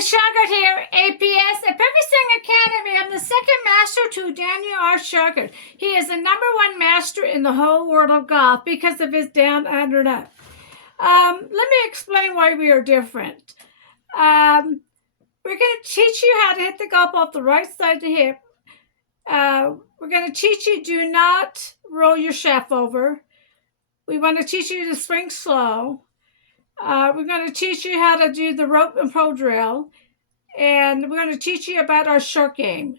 Shauger here, APS, at Perfect Swing Academy. I'm the second master to Daniel R. Shauger. He is the #1 master in the whole world of golf because of his down, under, and up. Let me explain why we are different. We're going to teach you how to hit the golf off the right side of the hip. We're going to teach you do not roll your shaft over. We want to teach you to swing slow. We're going to teach you how to do the rope and pro drill. And we're going to teach you about our short game,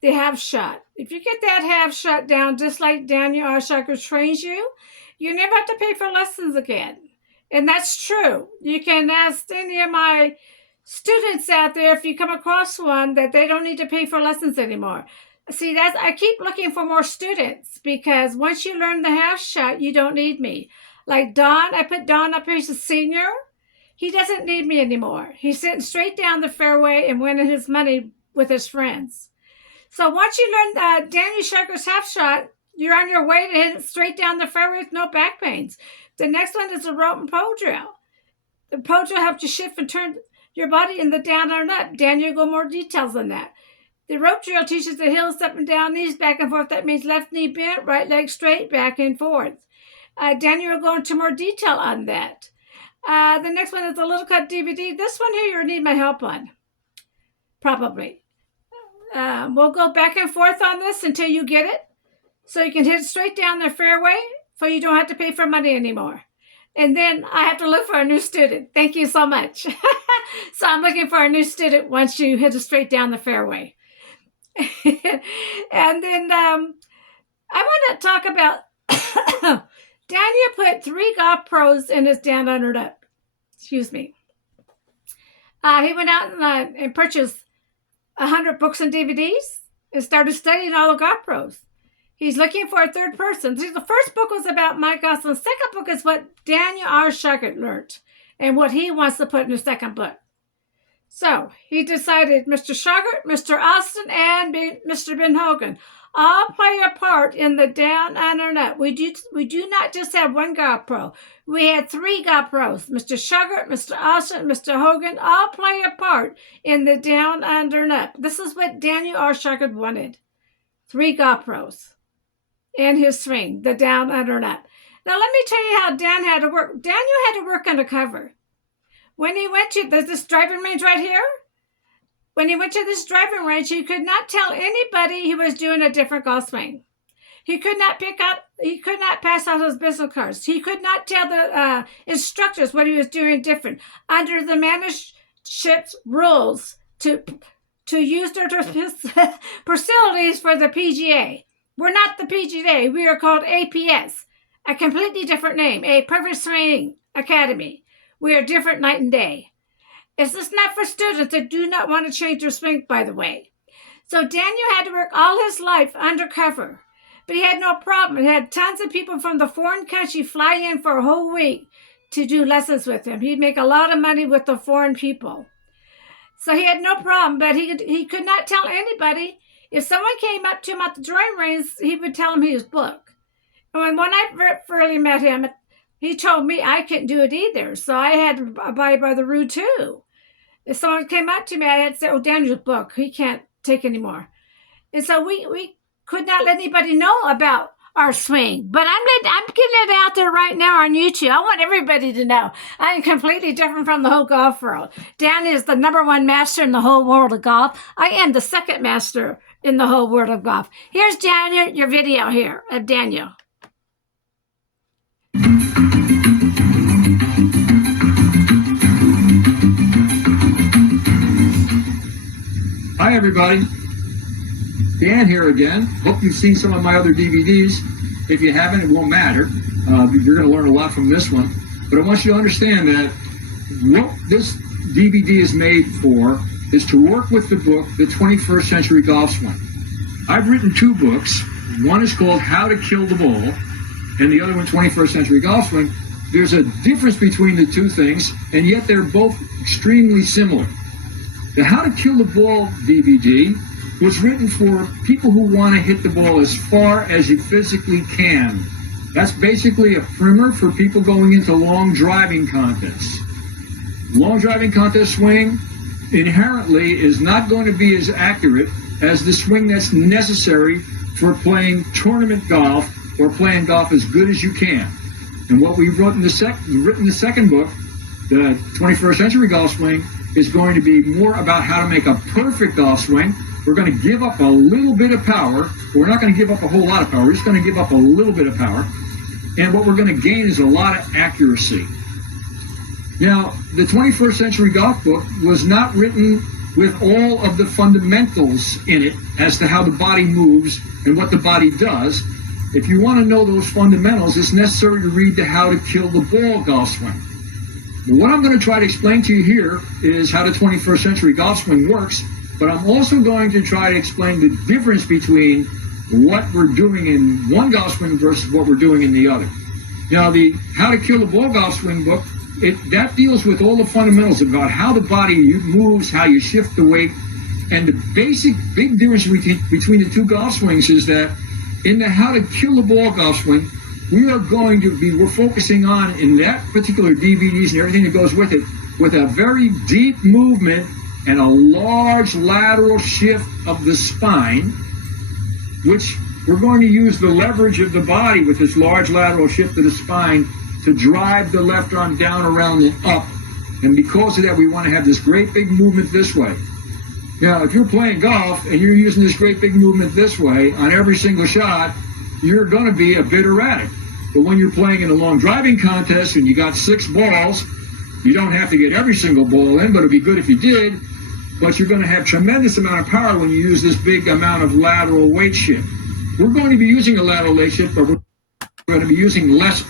the half shot. If you get that half shot down, just like Daniel R. Shauger trains you, you never have to pay for lessons again. And that's true. You can ask any of my students out there, if you come across one, that they don't need to pay for lessons anymore. See, I keep looking for more students because once you learn the half shot, you don't need me. Like Don, I put Don up here, he's a senior. He doesn't need me anymore. He's sitting straight down the fairway and winning his money with his friends. So once you learn Daniel Shauger's half shot, you're on your way to hit it straight down the fairway with no back pains. The next one is a rope and pro drill. The pro drill helps you shift and turn your body in the down and up. Daniel will go more details on that. The rope drill teaches the heels up and down, knees back and forth. That means left knee bent, right leg straight, back and forth. Daniel will go into more detail on that. The next one is a little cut DVD. This one here you'll need my help on, probably. We'll go back and forth on this until you get it, so you can hit straight down the fairway, so you don't have to pay for money anymore. And then I have to look for a new student. Thank you so much. So I'm looking for a new student once you hit it straight down the fairway. And then I want to talk about Daniel put 3 golf pros in his down, under, up. Excuse me. He went out and purchased 100 books and DVDs and started studying all the golf pros. He's looking for a third person. See, the first book was about Mike Austin. The second book is what Daniel R. Shauger learned and what he wants to put in the second book. So he decided Mr. Shauger, Mr. Austin, and Mr. Ben Hogan all play a part in the down, under, and up. We do not just have one golf pro. We had 3 golf pros. Mr. Shauger, Mr. Austin, Mr. Hogan all play a part in the down, under, and up. This is what Daniel R. Shauger wanted. 3 golf pros in his swing, the down, under, and up. Now let me tell you how Dan had to work. Daniel had to work undercover. When he went to this driving range right here, when he went to this driving range, he could not tell anybody he was doing a different golf swing. He could not pass out his business cards. He could not tell the instructors what he was doing different. Under the membership's rules to use their facilities for the PGA. We're not the PGA. We are called APS, a completely different name, a Perfect Swing Academy. We are different night and day. Is this not for students that do not want to change their swing, by the way? So Daniel had to work all his life undercover, but he had no problem. He had tons of people from the foreign country fly in for a whole week to do lessons with him. He'd make a lot of money with the foreign people. So he had no problem, but he could not tell anybody. If someone came up to him at the driving range, he would tell them he was booked. And when I first met him, he told me I couldn't do it either, so I had to abide by the rule too. If someone came up to me, I had to say, oh, Daniel's book, he can't take anymore. And so we could not let anybody know about our swing. But I'm getting it out there right now on YouTube. I want everybody to know. I am completely different from the whole golf world. Dan is the #1 master in the whole world of golf. I am the second master in the whole world of golf. Here's Daniel, your video here of Daniel. Hi everybody, Dan here again. Hope you've seen some of my other DVDs. If you haven't, it won't matter. You're going to learn a lot from this one. But I want you to understand that what this DVD is made for is to work with the book, The 21st Century Golf Swing. I've written 2 books. One is called How to Kill the Ball, and the other one, 21st Century Golf Swing. There's a difference between the 2 things, and yet they're both extremely similar. The How to Kill the Ball DVD was written for people who want to hit the ball as far as you physically can. That's basically a primer for people going into long driving contests. Long driving contest swing, inherently is not going to be as accurate as the swing that's necessary for playing tournament golf or playing golf as good as you can. And what we've written in the second book, the 21st Century Golf Swing, is going to be more about how to make a perfect golf swing. We're going to give up a little bit of power. We're not going to give up a whole lot of power. We're just going to give up a little bit of power. And what we're going to gain is a lot of accuracy. Now, the 21st Century Golf book was not written with all of the fundamentals in it as to how the body moves and what the body does. If you want to know those fundamentals, it's necessary to read the How to Kill the Ball golf swing. But what I'm going to try to explain to you here is how the 21st Century Golf Swing works, but I'm also going to try to explain the difference between what we're doing in one golf swing versus what we're doing in the other. Now, the How to Kill the Ball golf swing book, that deals with all the fundamentals about how the body moves, how you shift the weight, and the big difference between the two golf swings is that in the How to Kill the Ball golf swing, we're focusing on, in that particular DVDs and everything that goes with it, with a very deep movement and a large lateral shift of the spine, which we're going to use the leverage of the body with this large lateral shift of the spine to drive the left arm down, around, and up. And because of that, we want to have this great big movement this way. Now, if you're playing golf and you're using this great big movement this way on every single shot, you're going to be a bit erratic. But when you're playing in a long driving contest and you got 6 balls, you don't have to get every single ball in, but it'd be good if you did. But you're going to have tremendous amount of power when you use this big amount of lateral weight shift. We're going to be using a lateral weight shift, but we're going to be using less